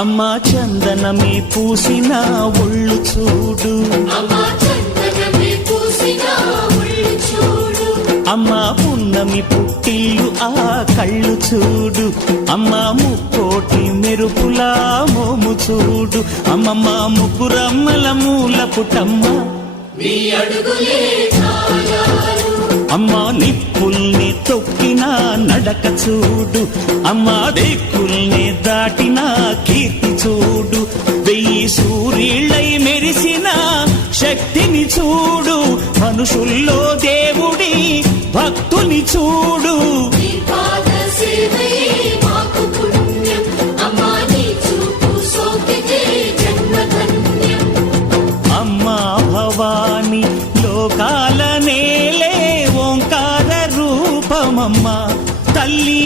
అమ్మా చందనమే పూసిన ఒళ్ళు చూడు, అమ్మా పున్నమి పుట్టిల్లు ఆ కళ్ళు చూడు, అమ్మా ముక్కోటి మెరుపులా మోము చూడు, అమ్మమ్మ ముగ్గురమ్మల మూల పుటమ్మ అమ్మా నిప్పుల్ని తొక్కిన నడక చూడు, అమ్మా దిక్కుల్ని దాటిన కీర్తి చూడు, 1000 సూర్యుళ్ళై మెరిసిన శక్తిని చూడు, మనుషుల్లో దేవుడి భక్తుని చూడు.